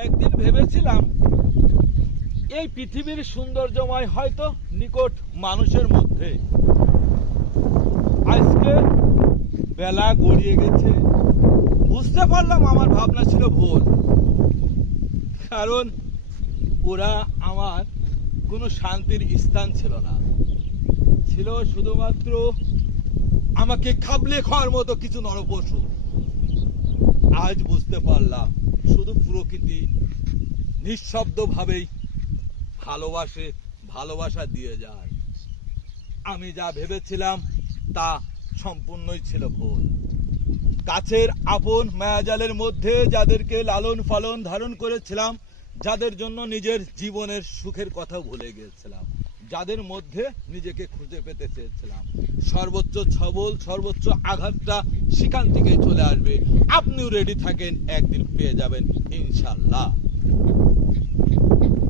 একদিন ভেবেছিলাম এই পৃথিবীর সৌন্দর্যময় হয়তো নিকট মানুষের মধ্যে। আজকে বেলা গড়িয়ে গেছে, বুঝতে পারলাম আমার ভাবনা ছিল ভুল। কারণ ওরা আমার কোনো শান্তির স্থান ছিল না, ছিল শুধুমাত্র আমাকে খাবলে খাওয়ার মতো কিছু নরপশু। আজ বুঝতে পারলাম শুধু প্রকৃতি নিঃশব্দভাবেই ভালোবাসা দিয়ে যায়। আমি যা ভেবেছিলাম তা সম্পূর্ণই ছিল ভুল। কাছের আপন মায়াজালের মধ্যে যাদেরকে লালন পালন ধারণ করেছিলাম, যাদের জন্য নিজের জীবনের সুখের কথা ভুলে গিয়েছিলাম, যাদের মধ্যে নিজেকে খুঁজে পেতে চেয়েছিলাম, সর্বোচ্চ ছবল সর্বোচ্চ আঘাতটা সেখান থেকেই চলে আসবে। আপনিও রেডি থাকেন, একদিন পেয়ে যাবেন ইনশাল্লাহ।